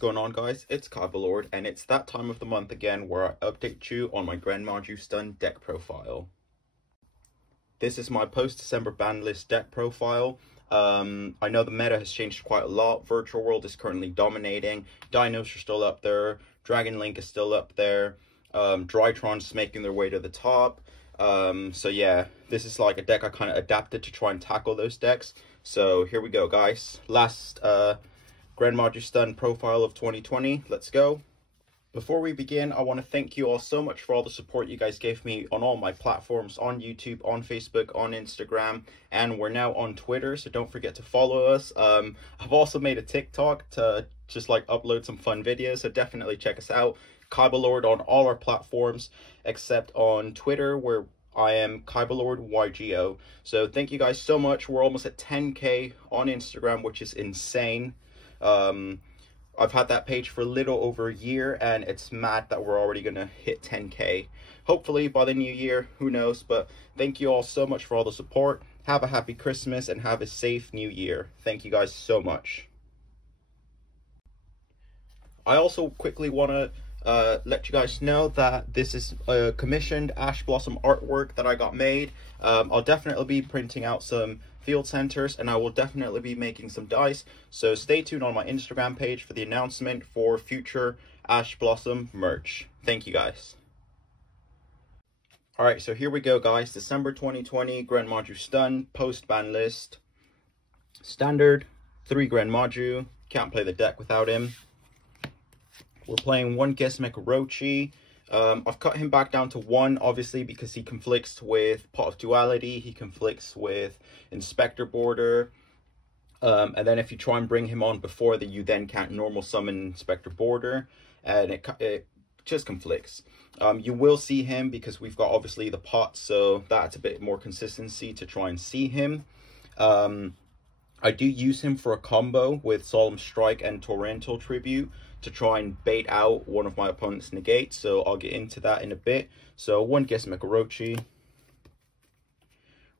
going on, guys? It's KaibaLord, and it's that time of the month again where I update you on my GREN MAJU Stun deck profile. This is my post-December ban list deck profile. I know the meta has changed quite a lot. Virtual World is currently dominating. DINOS are still up there. Dragon Link is still up there. DRYTRON's making their way to the top. So yeah, this is like a deck I kind of adapted to try and tackle those decks. So here we go, guys. Last GREN MAJU Stun profile of 2020. Let's go. Before we begin, I want to thank you all so much for all the support you guys gave me on all my platforms, on YouTube, on Facebook, on Instagram, and we're now on Twitter, so don't forget to follow us. I've also made a TikTok to just like upload some fun videos, so definitely check us out. KaibaLord on all our platforms, except on Twitter, where I am KaibaLord YGO. So thank you guys so much. We're almost at 10K on Instagram, which is insane. I've had that page for a little over a year, and it's mad that we're already gonna hit 10K. Hopefully by the new year, who knows? But thank you all so much for all the support. Have a happy Christmas and have a safe new year. Thank you guys so much. I also quickly want to let you guys know that this is a commissioned Ash Blossom artwork that I got made. I'll definitely be printing out some field centers, and I will definitely be making some dice, so stay tuned on my Instagram page for the announcement for future Ash Blossom merch. Thank you guys. Alright, so here we go, guys. December 2020 GREN MAJU Stun post ban list. Standard 3 GREN MAJU. Can't play the deck without him. We're playing 1 Gizmek Orochi. I've cut him back down to 1, obviously, because he conflicts with Pot of Duality, he conflicts with Inspector Border, and then if you try and bring him on before that, you then can't normal summon Inspector Border, and it just conflicts. You will see him because we've got obviously the pot, so that's a bit more consistency to try and see him. I do use him for a combo with Solemn Strike and Torrential Tribute to try and bait out one of my opponent's negates, so I'll get into that in a bit. So 1 Gizmek Orochi.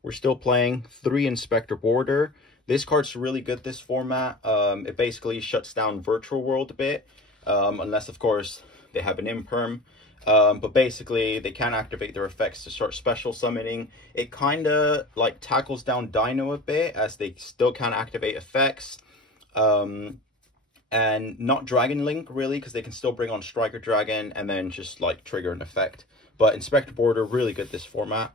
We're still playing 3 Inspector Border. This card's really good this format. It basically shuts down Virtual World a bit, unless of course they have an imperm. But basically they can activate their effects to start special summoning. It kind of like tackles down Dino a bit, as they still can activate effects. And not Dragon Link really, because they can still bring on Striker Dragon and then just like trigger an effect. But Inspector Border, really good this format.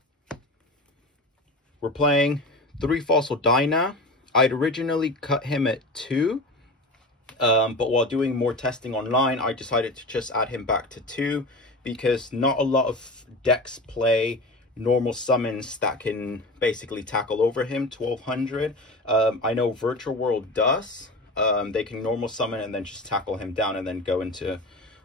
We're playing 3 Fossil Dyna. I'd originally cut him at 2, but while doing more testing online, I decided to just add him back to 2, because not a lot of decks play normal summons that can basically tackle over him 1200. I know Virtual World does. They can normal summon and then just tackle him down and then go into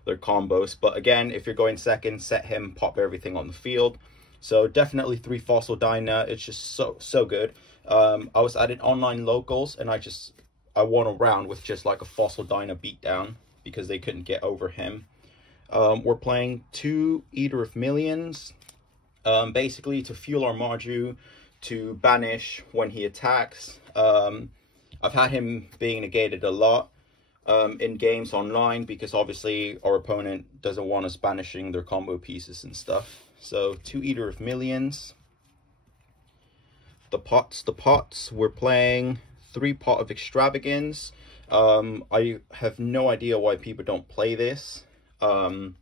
their combos. But again, if you're going second, set him, pop everything on the field. So definitely 3 Fossil Dyna. It's just so good. I was at an online locals, and I won a round with just like a Fossil Dyna beatdown because they couldn't get over him. We're playing 2 Eater of Millions, basically to fuel our Maju, to banish when he attacks. I've had him being negated a lot in games online, because obviously our opponent doesn't want us banishing their combo pieces and stuff. So 2 Eater of Millions. The pots. We're playing 3 Pot of Extravagance. I have no idea why people don't play this in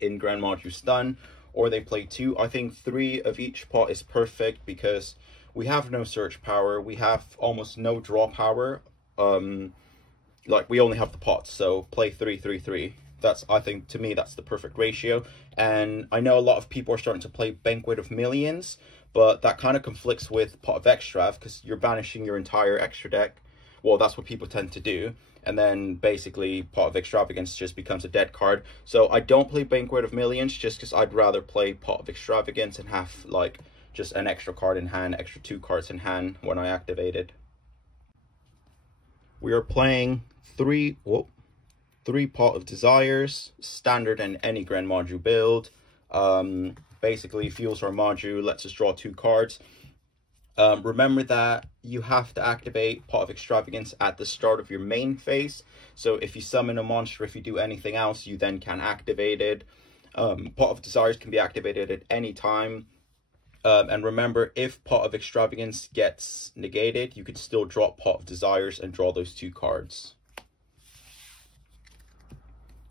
GREN MAJU Stun, or they play 2. I think 3 of each pot is perfect, because we have no search power, we have almost no draw power. Like, we only have the pots, so play 3, 3, 3. That's, I think, to me, that's the perfect ratio. And I know a lot of people are starting to play Banquet of Millions, but that kind of conflicts with Pot of Extrav, because you're banishing your entire extra deck. Well, that's what people tend to do. And then basically Pot of Extravagance just becomes a dead card. So I don't play Banquet of Millions just because I'd rather play Pot of Extravagance and have like just an extra card in hand, extra 2 cards in hand when I activate it. We are playing 3 Pot of Desires, standard in any GREN MAJU build. Basically fuels our Maju, lets us draw 2 cards. Remember that you have to activate Pot of Extravagance at the start of your main phase. So if you summon a monster, if you do anything else, you then can activate it. Pot of Desires can be activated at any time. And remember, if Pot of Extravagance gets negated, you can still drop Pot of Desires and draw those 2 cards.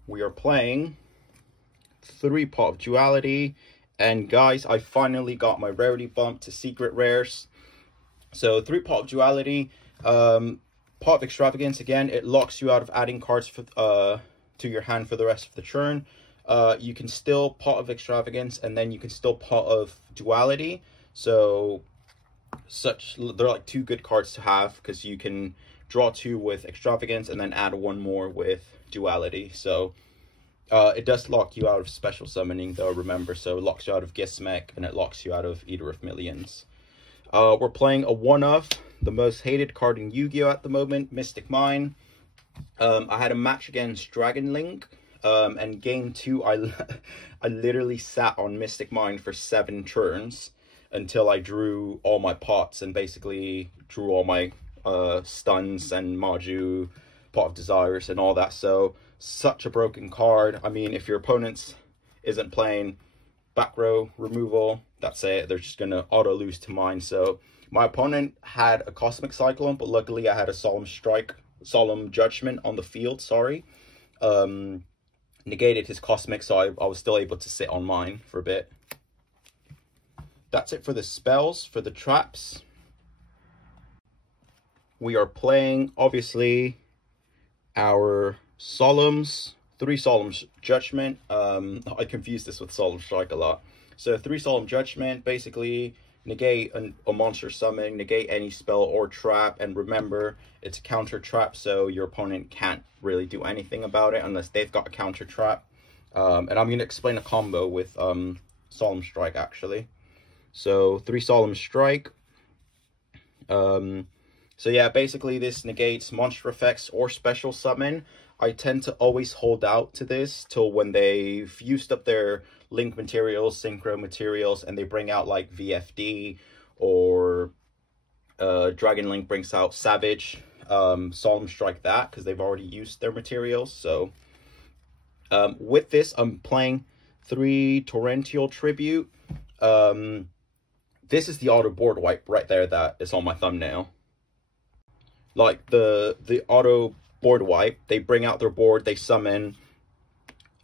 We are playing 3 Pot of Duality. And guys, I finally got my rarity bump to secret rares. So 3 Pot of Duality, Pot of Extravagance, again, it locks you out of adding cards for, to your hand for the rest of the turn. You can still Pot of Extravagance, and then you can still Pot of Duality. So they're like 2 good cards to have, because you can draw 2 with Extravagance and then add 1 more with Duality. So it does lock you out of special summoning though, remember. So it locks you out of Gizmek, and it locks you out of Eater of Millions. We're playing a 1-of the most hated card in Yu-Gi-Oh! At the moment, Mystic Mine. I had a match against Dragon Link, and game 2, I literally sat on Mystic Mine for 7 turns until I drew all my pots and basically drew all my stuns and Maju, Pot of Desires and all that. So such a broken card. I mean, if your opponent isn't playing back row removal, that's it. They're just gonna auto lose to mine. So my opponent had a Cosmic Cyclone, but luckily I had a Solemn Judgment on the field, sorry. Negated his Cosmic, so I was still able to sit on mine for a bit. That's it for the spells. For the traps, we are playing, obviously, our Solemns, 3 Solemn Judgment. I confuse this with Solemn Strike a lot. So 3 Solemn Judgment, basically negate a monster summon, negate any spell or trap, and remember, it's a counter trap, so your opponent can't really do anything about it unless they've got a counter trap. And I'm going to explain a combo with Solemn Strike, actually. So 3 Solemn Strike. So yeah, basically this negates monster effects or special summon. I tend to always hold out to this till when they've used up their Link materials, Synchro materials, and they bring out like VFD, or Dragon Link brings out Savage. Solemn Strike that, because they've already used their materials. So with this, I'm playing 3 Torrential Tribute. This is the auto board wipe right there that is on my thumbnail. Like the auto board wipe, they bring out their board, they summon,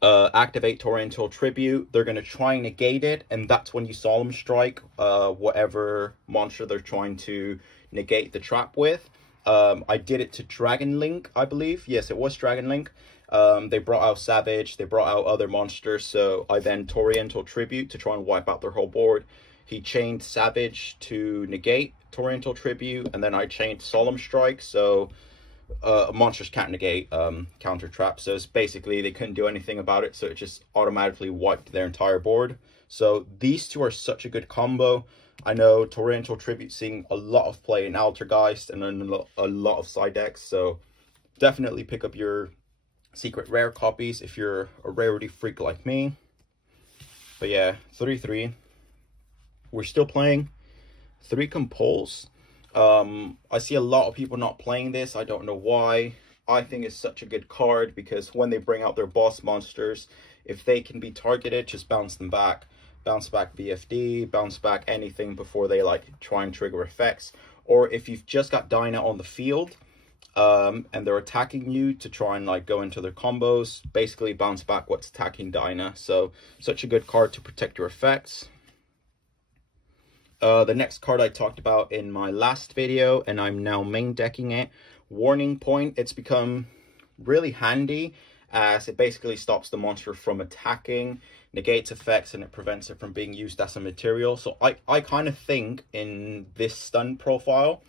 activate Torrential Tribute, they're going to try and negate it, and that's when you Solemn Strike whatever monster they're trying to negate the trap with. I did it to Dragon Link, I believe. Yes, it was Dragon Link. They brought out Savage, they brought out other monsters, so I then Torrential Tribute to try and wipe out their whole board. He chained Savage to negate Torrential Tribute, and then I chained Solemn Strike, so monsters can't negate counter trap. So it's basically they couldn't do anything about it, so it just automatically wiped their entire board. So these 2 are such a good combo. I know Torrential Tribute seeing a lot of play in Altergeist and a lot of side decks, so definitely pick up your secret rare copies if you're a rarity freak like me. But yeah, 3-3. We're still playing 3 Compulse. I see a lot of people not playing this. I don't know why. I think it's such a good card because when they bring out their boss monsters, if they can be targeted, just bounce them back. Bounce back VFD, bounce back anything before they like try and trigger effects. Or if you've just got Dyna on the field and they're attacking you to try and like go into their combos, basically bounce back what's attacking Dyna. So such a good card to protect your effects. The next card I talked about in my last video, and I'm now main decking it, Warning Point. It's become really handy as it basically stops the monster from attacking, negates effects, and it prevents it from being used as a material. So I kind of think in this stun profile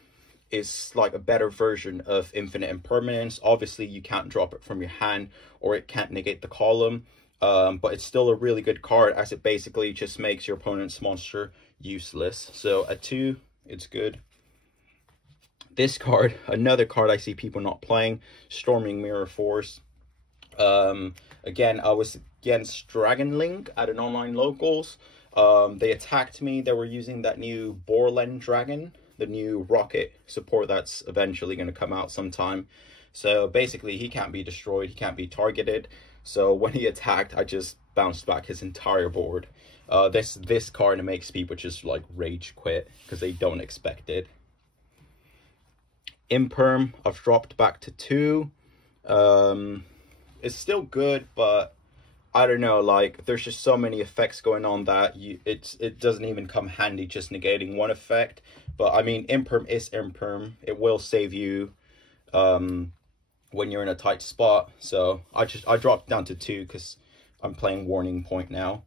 is like a better version of Infinite Impermanence. Obviously you can't drop it from your hand or it can't negate the column, but it's still a really good card as it basically just makes your opponent's monster useless. So at 2, it's good. This card, another card I see people not playing, Storming Mirror Force. Again, I was against Dragon Link at an online locals. They attacked me. They were using that new Borland Dragon. the new rocket support that's eventually going to come out sometime. So basically he can't be destroyed, he can't be targeted. So when he attacked, I just bounced back his entire board. This card makes people just like rage quit because they don't expect it. Imperm, I've dropped back to 2. It's still good, but I don't know, like there's just so many effects going on that it doesn't even come handy just negating one effect. But I mean, Imperm is Imperm. It will save you when you're in a tight spot. So I dropped down to 2 because I'm playing Warning Point now.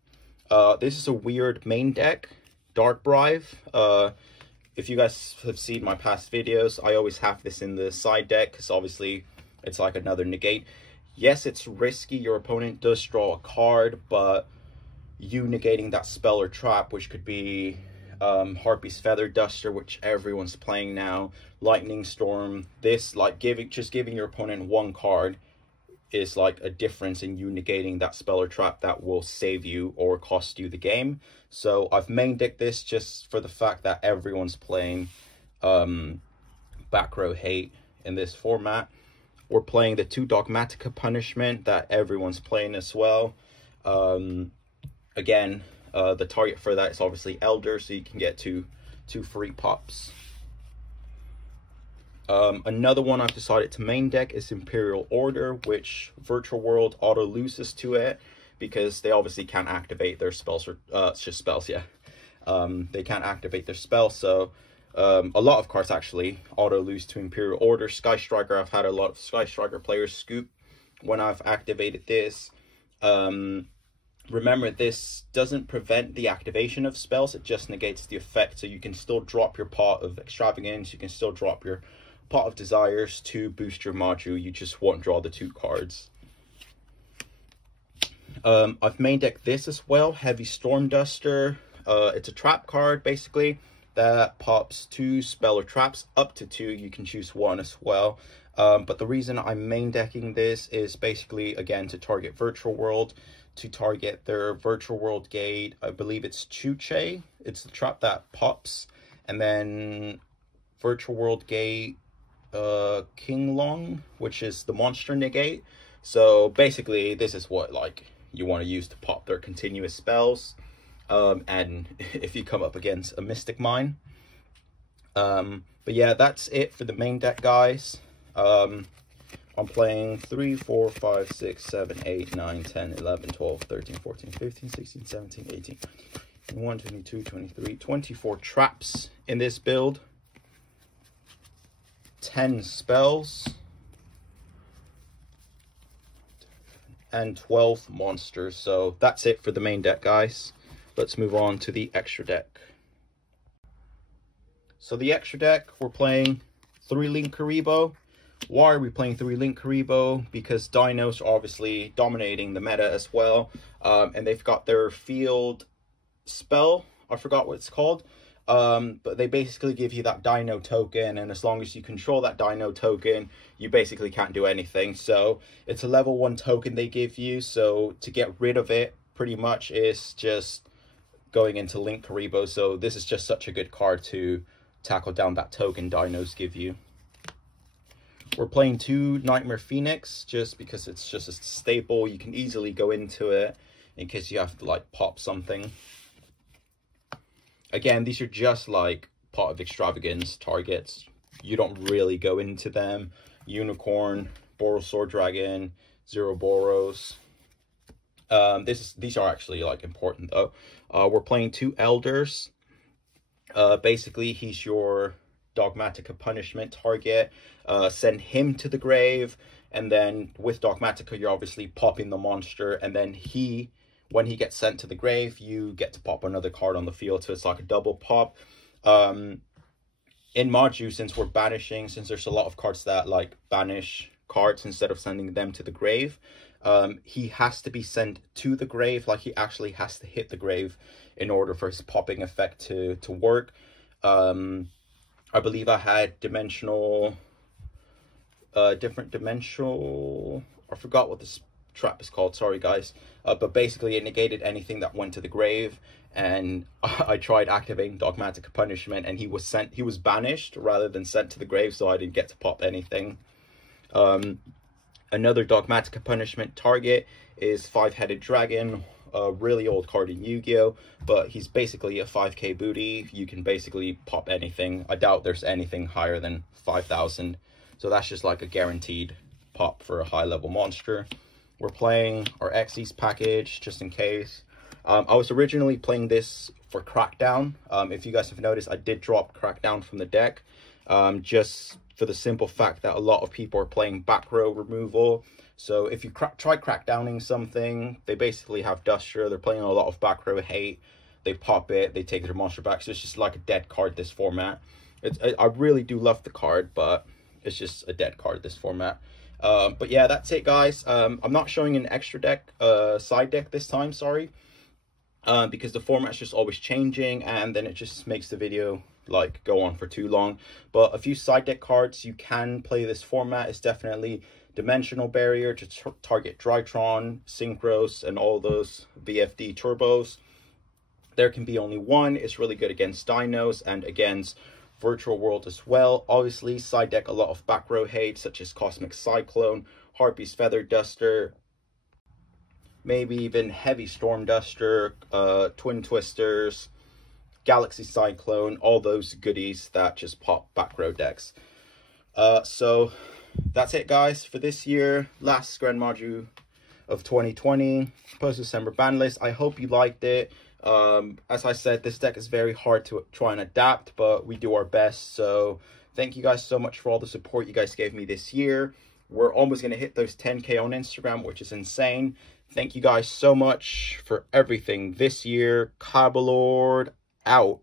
This is a weird main deck, Dark Bribe. If you guys have seen my past videos, I always have this in the side deck because obviously it's like another negate. Yes, it's risky. Your opponent does draw a card, but you negating that spell or trap, which could be Harpy's Feather Duster, which everyone's playing now, Lightning Storm. This, like just giving your opponent one card is like a difference in you negating that spell or trap that will save you or cost you the game. So I've main decked this just for the fact that everyone's playing back row hate in this format. We're playing the 2 Dogmatica Punishment that everyone's playing as well. Again, the target for that is obviously Elder, so you can get two free pops. Another one I've decided to main deck is Imperial Order, which Virtual World auto loses to it because they obviously can't activate their spells, or it's just spells, yeah. They can't activate their spells, so a lot of cards actually auto lose to Imperial Order. Sky Striker, I've had a lot of Sky Striker players scoop when I've activated this. Remember, this doesn't prevent the activation of spells, it just negates the effect. So you can still drop your Pot of Extravagance, you can still drop your Pot of Desires to boost your Maju, you just won't draw the 2 cards. I've main decked this as well, Heavy Storm Duster. It's a trap card basically that pops 2 spell or traps up to 2. You can choose 1 as well. But the reason I'm main decking this is basically, again, to target Virtual World, to target their Virtual World gate. I believe it's Chuche. It's the trap that pops. And then Virtual World gate King Long, which is the monster negate. So basically, this is what like you want to use to pop their continuous spells. And if you come up against a Mystic Mine. But yeah, that's it for the main deck, guys. I'm playing 3, 4, 5, 6, 7, 8, 9, 10, 11, 12, 13, 14, 15, 16, 17, 18, 21, 22, 23, 24 traps in this build. 10 spells. And 12 monsters. So that's it for the main deck, guys. Let's move on to the extra deck. So the extra deck, we're playing 3-link Karibo. Why are we playing 3-link Karibo? Because Dinos are obviously dominating the meta as well. And they've got their field spell. I forgot what it's called. But they basically give you that Dino token. And as long as you control that Dino token, you basically can't do anything. So it's a level 1 token they give you. So to get rid of it, pretty much is just going into Link Karibo. So this is just such a good card to tackle down that token Dinos give you. We're playing 2 Nightmare Phoenix just because it's just a staple. You can easily go into it in case you have to like pop something. Again, these are just like Pot of Extravagance targets. You don't really go into them. Unicorn, Boros Sword Dragon, 0 Boros. These are actually like important though. We're playing 2 Elders. Basically, he's your Dogmatica Punishment target. Send him to the grave, and then with Dogmatica, you're obviously popping the monster, and then when he gets sent to the grave, you get to pop another card on the field, so it's like a double pop. In Maju, since we're banishing, since there's a lot of cards that like banish cards instead of sending them to the grave, he has to be sent to the grave, like he actually has to hit the grave in order for his popping effect to work. I believe I had different dimensional, I forgot what this trap is called, sorry guys. But basically it negated anything that went to the grave, and I tried activating Dogmatic Punishment, and he was banished rather than sent to the grave, so I didn't get to pop anything. Another Dogmatic Punishment target is 5-headed dragon, a really old card in Yu-Gi-Oh, but he's basically a 5k booty. You can basically pop anything. I doubt there's anything higher than 5,000, so that's just like a guaranteed pop for a high level monster. We're playing our Xyz package just in case. I was originally playing this for Crackdown. If you guys have noticed, I did drop Crackdown from the deck, just for the simple fact that a lot of people are playing back row removal. So if you try Crackdowning something, they basically have Duster. They're playing a lot of back row hate. They pop it, they take their monster back. So it's just like a dead card this format. I really do love the card, but it's just a dead card this format. But yeah, that's it guys. I'm not showing an extra deck, side deck this time, sorry. Because the format's just always changing, and then it just makes the video like go on for too long. But a few side deck cards you can play this format is definitely Dimensional Barrier to target DRYTRON, Synchros, and all those VFD turbos. There can be only one. It's really good against Dinos and against Virtual World as well. Obviously side deck a lot of back row hate such as Cosmic Cyclone, Harpy's Feather Duster, maybe even Heavy Storm Duster, Twin Twisters, Galaxy Cyclone, all those goodies that just pop back row decks. So that's it guys for this year, last GREN Maju of 2020, post-December ban list. I hope you liked it. As I said, this deck is very hard to try and adapt, but we do our best. So thank you guys so much for all the support you guys gave me this year. We're almost going to hit those 10k on Instagram, which is insane. Thank you guys so much for everything this year. KaibaLord out.